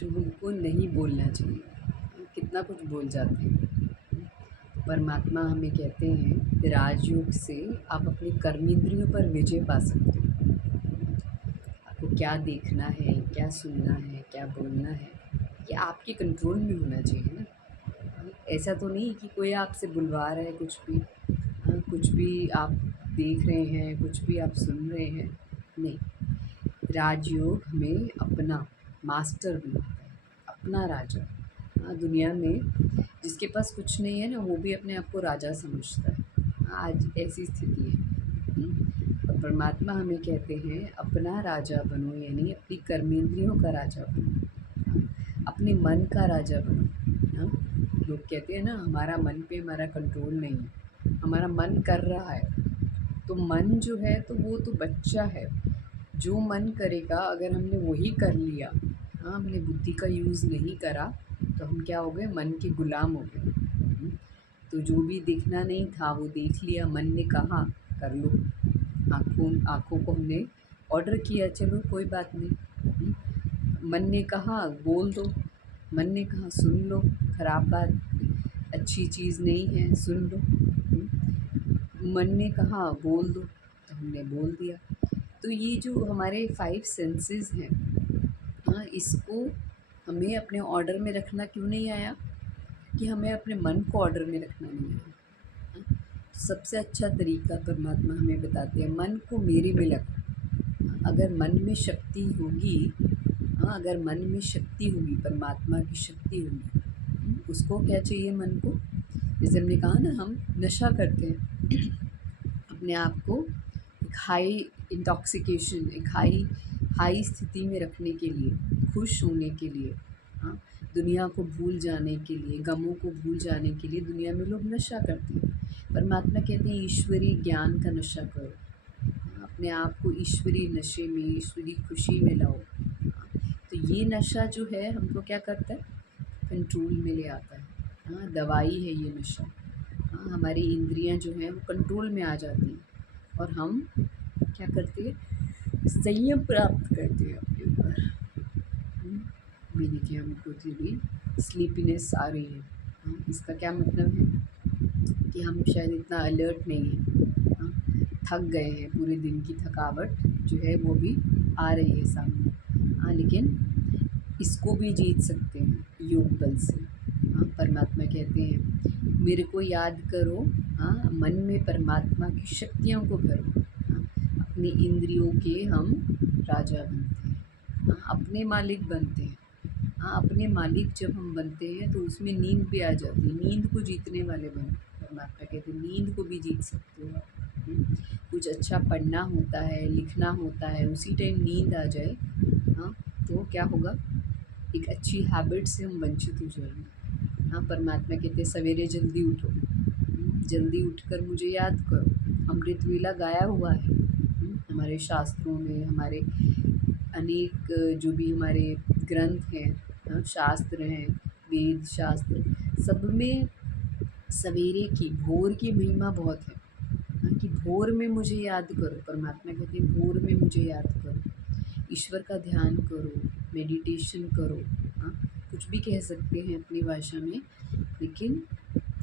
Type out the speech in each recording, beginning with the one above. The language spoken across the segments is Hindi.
जो हमको नहीं बोलना चाहिए। हम कितना कुछ बोल जाते हैं। परमात्मा हमें कहते हैं राजयोग से आप अपनी कर्मेंद्रियों पर विजय पा सकते हो। आपको क्या देखना है, क्या सुनना है, क्या बोलना है, ये आपके कंट्रोल में होना चाहिए ना। ऐसा तो नहीं कि कोई आपसे बुलवा रहा है कुछ भी। हाँ, कुछ भी आप देख रहे हैं, कुछ भी आप सुन रहे हैं, नहीं। राजयोग हमें अपना मास्टर बनाता है, अपना राजा। हाँ, दुनिया में जिसके पास कुछ नहीं है ना, वो भी अपने आप को राजा समझता है। आज ऐसी स्थिति है। और परमात्मा हमें कहते हैं अपना राजा बनो, यानी अपनी कर्मेंद्रियों का राजा बनो। हाँ, अपने मन का राजा बनो। हाँ, लोग कहते हैं ना हमारा मन पे हमारा कंट्रोल नहीं है, हमारा मन कर रहा है। तो मन जो है तो वो तो बच्चा है, जो मन करेगा अगर हमने वही कर लिया। हाँ, हमने बुद्धि का यूज़ नहीं करा तो हम क्या हो गए, मन के गुलाम हो गए। तो जो भी देखना नहीं था वो देख लिया, मन ने कहा कर लो। आँखों को हमने ऑर्डर किया, चलो कोई बात नहीं। मन ने कहा बोल दो, मन ने कहा सुन लो, खराब बात, अच्छी चीज़ नहीं है, सुन लो। मन ने कहा बोल दो, तो हमने बोल दिया। तो ये जो हमारे 5 सेंसेस हैं, हाँ, इसको हमें अपने ऑर्डर में रखना क्यों नहीं आया? कि हमें अपने मन को ऑर्डर में रखना नहीं आया। हाँ, तो सबसे अच्छा तरीका परमात्मा हमें बताते हैं, मन को मेरे में लगाओ। अगर मन में शक्ति होगी, हाँ, अगर मन में शक्ति होगी, परमात्मा की शक्ति होगी, उसको क्या चाहिए मन को? जैसे हमने कहा ना, हम नशा करते हैं अपने आप को एक हाई इंटॉक्सिकेशन, एक हाई हाई स्थिति में रखने के लिए, खुश होने के लिए। हाँ, दुनिया को भूल जाने के लिए, गमों को भूल जाने के लिए दुनिया में लोग नशा करते हैं। परमात्मा कहते हैं ईश्वरीय ज्ञान का नशा करो। हाँ, अपने आप को ईश्वरीय नशे में, ईश्वरीय खुशी में लाओ। हाँ, तो ये नशा जो है हमको क्या करता है, कंट्रोल में ले आता है। हाँ, दवाई है ये नशा। हाँ, हमारी इंद्रियां जो हैं वो कंट्रोल में आ जाती हैं और हम क्या करते हैं, संयम प्राप्त करते हैं अपने ऊपर। अभी देखिए हमको थोड़ी स्लीपीनेस आ रही है। हाँ, इसका क्या मतलब है कि हम शायद इतना अलर्ट नहीं हैं। हाँ, थक गए हैं, पूरे दिन की थकावट जो है वो भी आ रही है सामने। हाँ, लेकिन इसको भी जीत सकते हैं योग बल से। हाँ, परमात्मा कहते हैं मेरे को याद करो। हाँ, मन में परमात्मा की शक्तियों को भरो। हाँ, अपनी इंद्रियों के हम राजा बनते हैं। हाँ, अपने मालिक बनते हैं। हाँ, अपने मालिक जब हम बनते हैं तो उसमें नींद भी आ जाती है, नींद को जीतने वाले बनो। परमात्मा कहते हैं नींद को भी जीत सकते हो आप। कुछ अच्छा पढ़ना होता है, लिखना होता है, उसी टाइम नींद आ जाए, हाँ, तो क्या होगा, एक अच्छी हैबिट से हम वंचित हो जाएंगे। हाँ, परमात्मा कहते हैं सवेरे जल्दी उठो। जल्दी उठकर मुझे याद करो। अमृत वेला गाया हुआ है हमारे शास्त्रों में, हमारे अनेक जो भी हमारे ग्रंथ हैं, हाँ, शास्त्र हैं, वेद शास्त्र, सब में सवेरे की, भोर की महिमा बहुत है। हाँ, कि भोर में मुझे याद करो। परमात्मा कहते हैं भोर में मुझे याद करो, ईश्वर का ध्यान करो, मेडिटेशन करो। हाँ, कुछ भी कह सकते हैं अपनी भाषा में, लेकिन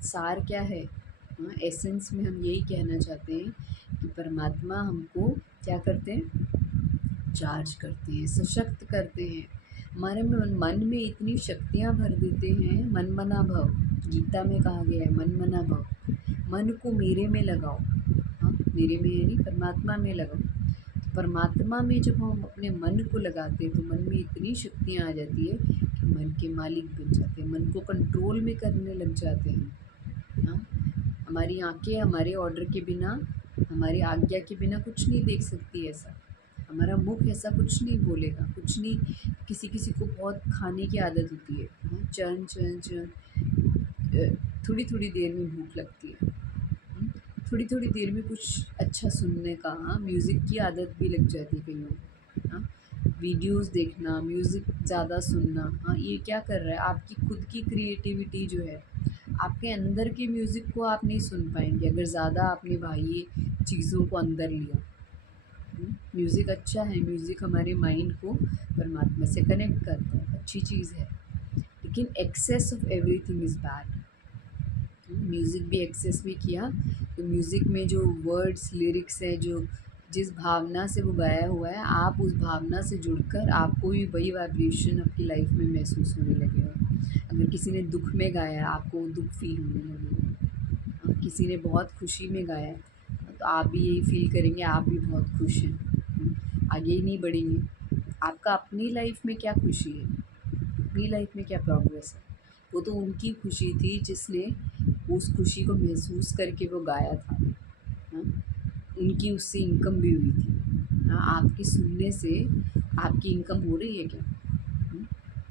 सार क्या है? हाँ, एसेंस में हम यही कहना चाहते हैं कि परमात्मा हमको क्या करते हैं, चार्ज करते हैं, सशक्त करते हैं। हमारे मन में इतनी शक्तियाँ भर देते हैं। मन मना भव, गीता में कहा गया है मन मना भव। मन को मेरे में लगाओ। हाँ, मेरे में यानी परमात्मा में लगाओ। तो परमात्मा में जब हम अपने मन को लगाते हैं तो मन में इतनी शक्तियाँ आ जाती है कि मन के मालिक बन जाते हैं, मन को कंट्रोल में करने लग जाते हैं। हाँ, हमारी आंखें हमारे ऑर्डर के बिना, हमारी आज्ञा के बिना कुछ नहीं देख सकती ऐसा। हमारा मुख ऐसा कुछ नहीं बोलेगा, कुछ नहीं। किसी किसी को बहुत खाने की आदत होती है, हाँ, चर्न चर्न चर्न, थोड़ी थोड़ी देर में भूख लगती है। थोड़ी थोड़ी देर में कुछ अच्छा सुनने का, हाँ, म्यूज़िक की आदत भी लग जाती है कईयों को। हाँ, वीडियोस देखना, म्यूज़िक ज़्यादा सुनना, हाँ, ये क्या कर रहा है, आपकी खुद की क्रिएटिविटी जो है, आपके अंदर के म्यूज़िक को आप नहीं सुन पाएंगे अगर ज़्यादा आपने बाह्य चीज़ों को अंदर लिया। म्यूज़िक अच्छा है, म्यूज़िक हमारे माइंड को परमात्मा से कनेक्ट करता है, अच्छी चीज़ है। लेकिन excess of everything is bad. Music भी एक्सेस में किया तो म्यूज़िक में जो वर्ड्स लिरिक्स है, जो जिस भावना से वो गाया हुआ है, आप उस भावना से जुड़कर आपको भी वही वाइब्रेशन आपकी लाइफ में महसूस होने लगेगा। अगर किसी ने दुख में गाया है, आपको वो दुख फील होने लगेगा। किसी ने बहुत खुशी में गाया है, तो आप भी यही फील करेंगे, आप भी बहुत खुश हैं। आगे ही नहीं बढ़ेंगे। आपका अपनी लाइफ में क्या खुशी है, अपनी लाइफ में क्या प्रोग्रेस है? वो तो उनकी खुशी थी जिसने उस खुशी को महसूस करके वो गाया था। हाँ, उनकी उससे इनकम भी हुई थी। हाँ, आपके सुनने से आपकी इनकम हो रही है क्या?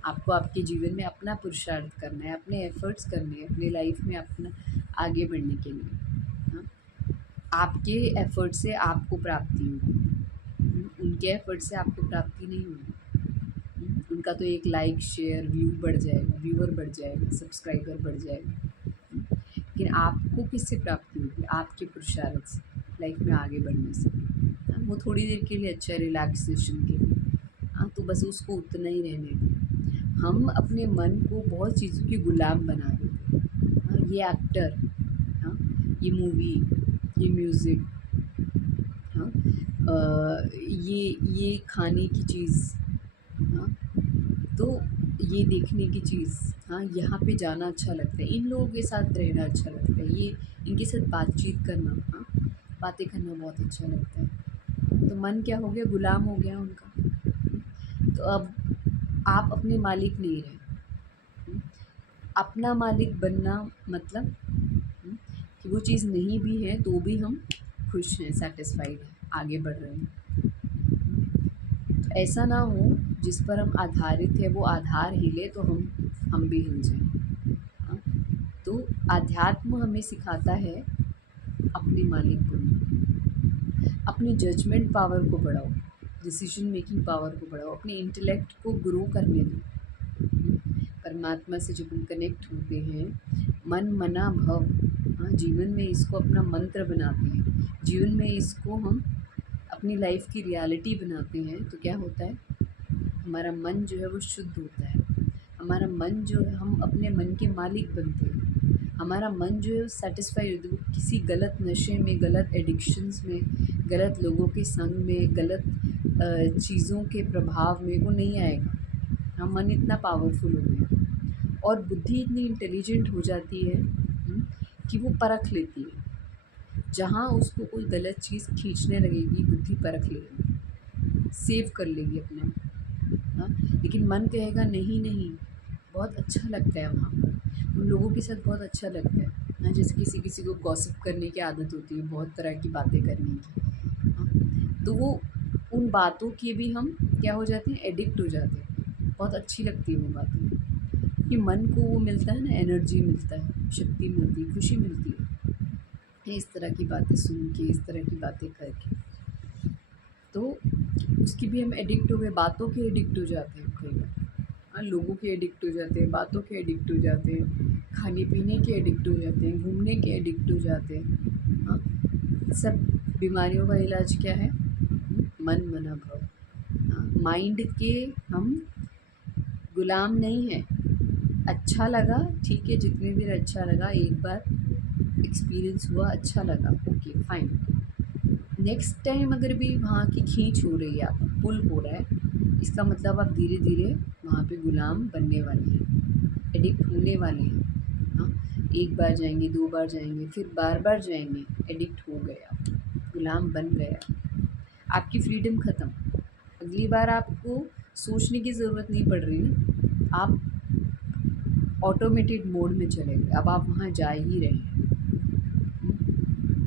आपको आपके जीवन में अपना पुरुषार्थ करना है, अपने एफर्ट्स करने हैं अपनी लाइफ में अपना आगे बढ़ने के लिए। हाँ, आपके एफर्ट से आपको प्राप्ति होगी, उनके एफर्ट से आपको प्राप्ति नहीं होगी। उनका तो एक लाइक शेयर व्यू बढ़ जाएगा, व्यूअर बढ़ जाएगा, सब्सक्राइबर बढ़ जाएगा। लेकिन आपको किससे प्राप्ति होगी? आपके पुरुषार्थ से, लाइफ में आगे बढ़ने से। हाँ, वो थोड़ी देर के लिए अच्छा है, रिलैक्सेशन के लिए। हाँ, तो बस उसको उतना ही रहने दें। हम अपने मन को बहुत चीज़ों की गुलाम बना देते हैं। हाँ, ये एक्टर, हाँ, ये मूवी, ये म्यूज़िक, हाँ, ये खाने की चीज़, हाँ, तो ये देखने की चीज़, हाँ, यहाँ पे जाना अच्छा लगता है, इन लोगों के साथ रहना अच्छा लगता है, ये इनके साथ बातचीत करना, हाँ, बातें करना बहुत अच्छा लगता है। तो मन क्या हो गया? गुलाम हो गया उनका। तो अब आप अपने मालिक नहीं रहे। हुँ, अपना मालिक बनना मतलब कि वो चीज़ नहीं भी है तो भी हम खुश हैं, सैटिस्फाइड हैं, आगे बढ़ रहे हैं। ऐसा ना हो जिस पर हम आधारित है वो आधार हिले तो हम भी हिल जाएँ। हाँ, तो अध्यात्म हमें सिखाता है अपने मालिक बनो, अपनी जजमेंट पावर को बढ़ाओ, डिसीजन मेकिंग पावर को बढ़ाओ, अपने इंटेलेक्ट को ग्रो करने दो। परमात्मा से जब हम कनेक्ट होते हैं, मन मना भव, हाँ, जीवन में इसको अपना मंत्र बनाते हैं, जीवन में इसको हम अपनी लाइफ की रियलिटी बनाते हैं, तो क्या होता है? हमारा मन जो है वो शुद्ध होता है। हमारा मन जो है, हम अपने मन के मालिक बनते हैं। हमारा मन जो है सैटिस्फाई होता है, वो किसी गलत नशे में, गलत एडिक्शंस में, गलत लोगों के संग में, गलत चीज़ों के प्रभाव में वो नहीं आएगा। हाँ, मन इतना पावरफुल हो गया और बुद्धि इतनी इंटेलिजेंट हो जाती है कि वो परख लेती है। जहाँ उसको कोई गलत चीज़ खींचने लगेगी, बुद्धि परख लेगी, सेव कर लेगी अपने आप। हाँ, लेकिन मन कहेगा नहीं नहीं, बहुत अच्छा लगता है वहाँ पर, उन लोगों के साथ बहुत अच्छा लगता है। हाँ, जैसे किसी किसी को गॉसिप करने की आदत होती है, बहुत तरह की बातें करने की। हाँ, तो वो उन बातों के भी हम क्या हो जाते हैं? एडिक्ट हो जाते हैं। बहुत अच्छी लगती है वो बातें, कि मन को वो मिलता है ना, एनर्जी मिलता है, शक्ति मिलती है, खुशी मिलती है इस तरह की बातें सुन के, इस तरह की बातें करके। तो उसकी भी हम एडिक्ट हो गए, बातों के एडिक्ट हो जाते हैं कई बार। हाँ, लोगों के एडिक्ट हो जाते हैं, बातों के एडिक्ट हो जाते हैं, खाने पीने के एडिक्ट हो जाते हैं, घूमने के एडिक्ट हो जाते हैं। हाँ, सब बीमारियों का इलाज क्या है? मन मना भव। हाँ, माइंड के हम गुलाम नहीं हैं। अच्छा लगा, ठीक है, जितनी देर अच्छा लगा, एक बार एक्सपीरियंस हुआ, अच्छा लगा, ओके फाइन। नेक्स्ट टाइम अगर भी वहाँ की खींच हो रही है, आपको पुल हो रहा है, इसका मतलब आप धीरे धीरे वहाँ पे गुलाम बनने वाले हैं, एडिक्ट होने वाले हैं। हाँ, एक बार जाएंगे, दो बार जाएंगे, फिर बार बार जाएंगे, एडिक्ट हो गए आप, गुलाम बन गए आप, आपकी फ्रीडम ख़त्म। अगली बार आपको सोचने की ज़रूरत नहीं पड़ रही ना, आप ऑटोमेटेड मोड में चले गए, अब आप वहाँ जा ही रहे हैं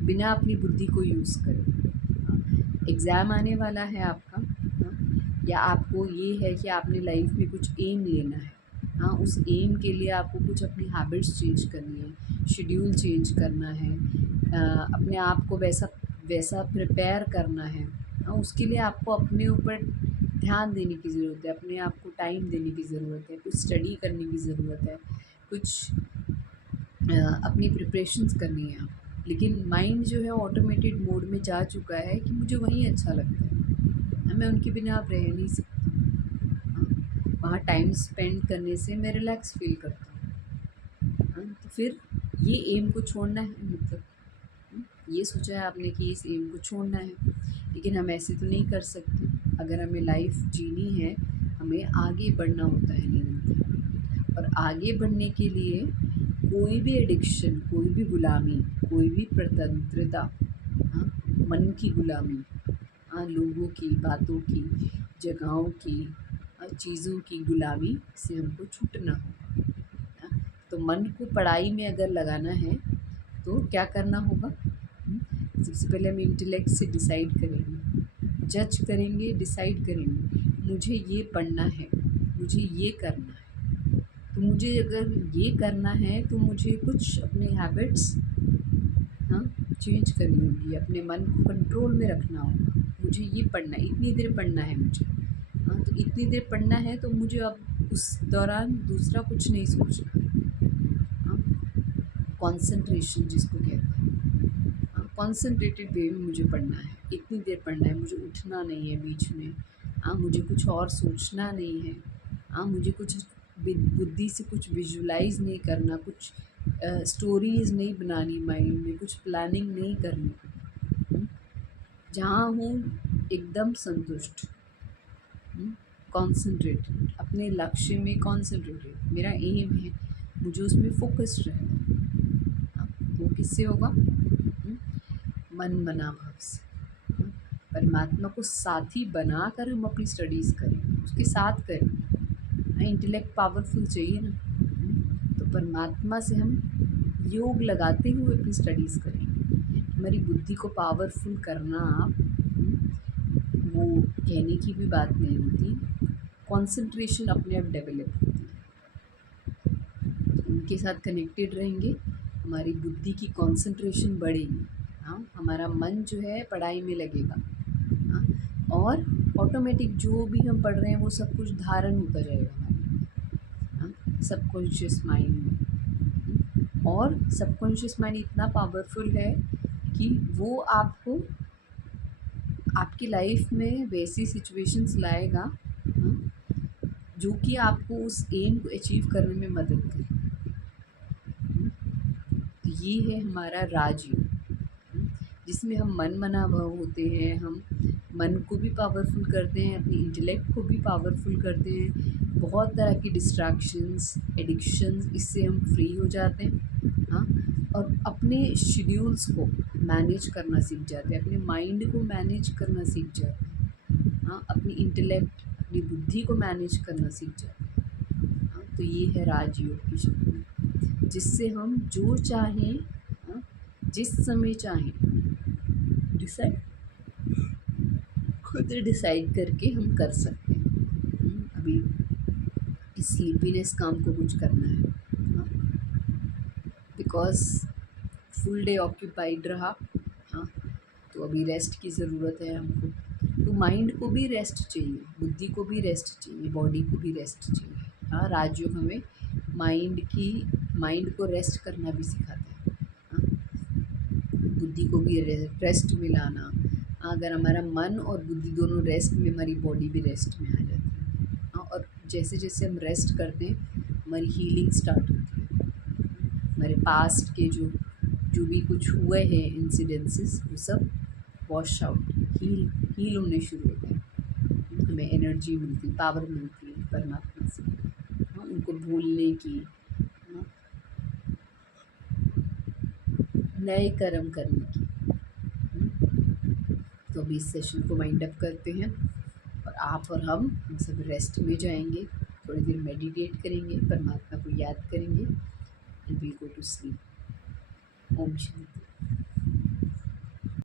बिना अपनी बुद्धि को यूज़ करे। एग्ज़ाम आने वाला है आपका, हाँ, या आपको ये है कि आपने लाइफ में कुछ एम लेना है। हाँ, उस एम के लिए आपको कुछ अपनी हैबिट्स चेंज करनी है, शेड्यूल चेंज करना है, अपने आप को वैसा वैसा प्रिपेयर करना है। हाँ, उसके लिए आपको अपने ऊपर ध्यान देने की ज़रूरत है, अपने आप को टाइम देने की ज़रूरत है, कुछ स्टडी करने की ज़रूरत है, कुछ अपनी प्रिपरेशंस करनी है। लेकिन माइंड जो है ऑटोमेटेड मोड में जा चुका है कि मुझे वहीं अच्छा लगता है, मैं उनके बिना अब रह नहीं सकती। हाँ, वहाँ टाइम स्पेंड करने से मैं रिलैक्स फील करता हूँ। हाँ, तो फिर ये एम को छोड़ना है, मतलब ये सोचा है आपने कि इस एम को छोड़ना है, लेकिन हम ऐसे तो नहीं कर सकते। अगर हमें लाइफ जीनी है, हमें आगे बढ़ना होता है निरंतर, और आगे बढ़ने के लिए कोई भी एडिक्शन, कोई भी गुलामी, कोई भी प्रतंत्रता, हाँ, मन की गुलामी, हाँ, लोगों की, बातों की, जगहों की, चीज़ों की गुलामी से हमको छूटना होगा। हाँ, तो मन को पढ़ाई में अगर लगाना है तो क्या करना होगा? सबसे पहले हम इंटेलेक्ट से डिसाइड करेंगे, जज करेंगे, डिसाइड करेंगे, मुझे ये पढ़ना है, मुझे ये करना है। तो मुझे अगर ये करना है तो मुझे कुछ अपने हैबिट्स, हाँ, चेंज करनी होगी, अपने मन को कंट्रोल में रखना होगा। मुझे ये पढ़ना है, इतनी देर पढ़ना है मुझे, हाँ, तो इतनी देर पढ़ना है तो मुझे अब उस दौरान दूसरा कुछ नहीं सोचना है। हाँ, कॉन्सेंट्रेशन जिसको कहते हैं, कॉन्सेंट्रेटेड वे में मुझे पढ़ना है, इतनी देर पढ़ना है, मुझे उठना नहीं है बीच में। हाँ, मुझे कुछ और सोचना नहीं है। हाँ, मुझे कुछ बुद्धि से कुछ विजुलाइज नहीं करना, कुछ स्टोरीज नहीं बनानी माइंड में, कुछ प्लानिंग नहीं करनी। हम्म, जहाँ हूँ एकदम संतुष्ट, कॉन्सेंट्रेटेड, अपने लक्ष्य में कॉन्सेंट्रेटेड, मेरा एम है, मुझे उसमें फोकस्ड रहना है। हाँ, वो किससे होगा? मन बना भाव से। हाँ, परमात्मा को साथी बनाकर हम अपनी स्टडीज़ करें, उसके साथ करें। इंटेलेक्ट पावरफुल चाहिए ना, तो परमात्मा से हम योग लगाते हुए अपनी स्टडीज़ करेंगे। हमारी बुद्धि को पावरफुल करना, वो कहने की भी बात नहीं होती, कंसंट्रेशन अपने आप डेवलप होती है। उनके साथ कनेक्टेड रहेंगे, हमारी बुद्धि की कंसंट्रेशन बढ़ेगी। हाँ, हमारा मन जो है पढ़ाई में लगेगा। हाँ, और ऑटोमेटिक जो भी हम पढ़ रहे हैं वो सब कुछ धारण होता जाएगा हमारे सबकॉन्शियस माइंड में। और सबकॉन्शियस माइंड इतना पावरफुल है कि वो आपको आपकी लाइफ में वैसी सिचुएशंस लाएगा, हाँ, जो कि आपको उस एम को अचीव करने में मदद करे। तो ये है हमारा राजयोग, जिसमें हम मन मना भाव होते हैं, हम मन को भी पावरफुल करते हैं, अपनी इंटेलेक्ट को भी पावरफुल करते हैं, बहुत तरह की डिस्ट्रैक्शंस, एडिक्शंस, इससे हम फ्री हो जाते हैं। हाँ, और अपने शेड्यूल्स को मैनेज करना सीख जाते हैं, अपने माइंड को मैनेज करना सीख जाते हैं। हाँ, अपनी इंटेलेक्ट, अपनी बुद्धि को मैनेज करना सीख जाते हैं। हाँ, तो ये है राजयोग की शक्ति, जिससे हम जो चाहें, हाँ, जिस समय चाहें, डिसाइड खुद डिसाइड करके हम कर सकते हैं। अभी इस स्लीपीनेस काम को कुछ करना है, हाँ, बिकॉज फुल डे ऑक्यूपाइड रहा। हाँ, तो अभी रेस्ट की ज़रूरत है हमको। तो माइंड को भी रेस्ट चाहिए, बुद्धि को भी रेस्ट चाहिए, बॉडी को भी रेस्ट चाहिए। हाँ, राजयोग हमें माइंड को रेस्ट करना भी सिखाता है। हाँ, बुद्धि को भी रेस्ट में लाना। अगर हमारा मन और बुद्धि दोनों रेस्ट में, हमारी बॉडी भी रेस्ट में आ जाती है। हाँ, और जैसे जैसे हम रेस्ट करते हैं हमारी हीलिंग स्टार्ट होती है। हमारे पास्ट के जो भी कुछ हुए हैं इंसिडेंसेस, वो सब वॉश आउट, हील होने शुरू होते हैं। हमें एनर्जी मिलती, पावर मिलती है परमात्मा से। हाँ, उनको भूलने की, हाँ, नए कर्म करने की। तो अभी इस सेशन को वाइंड अप करते हैं, और आप और हम सब रेस्ट में जाएंगे, थोड़ी देर मेडिटेट करेंगे, परमात्मा को याद करेंगे, and will go to sleep. Om Shanti.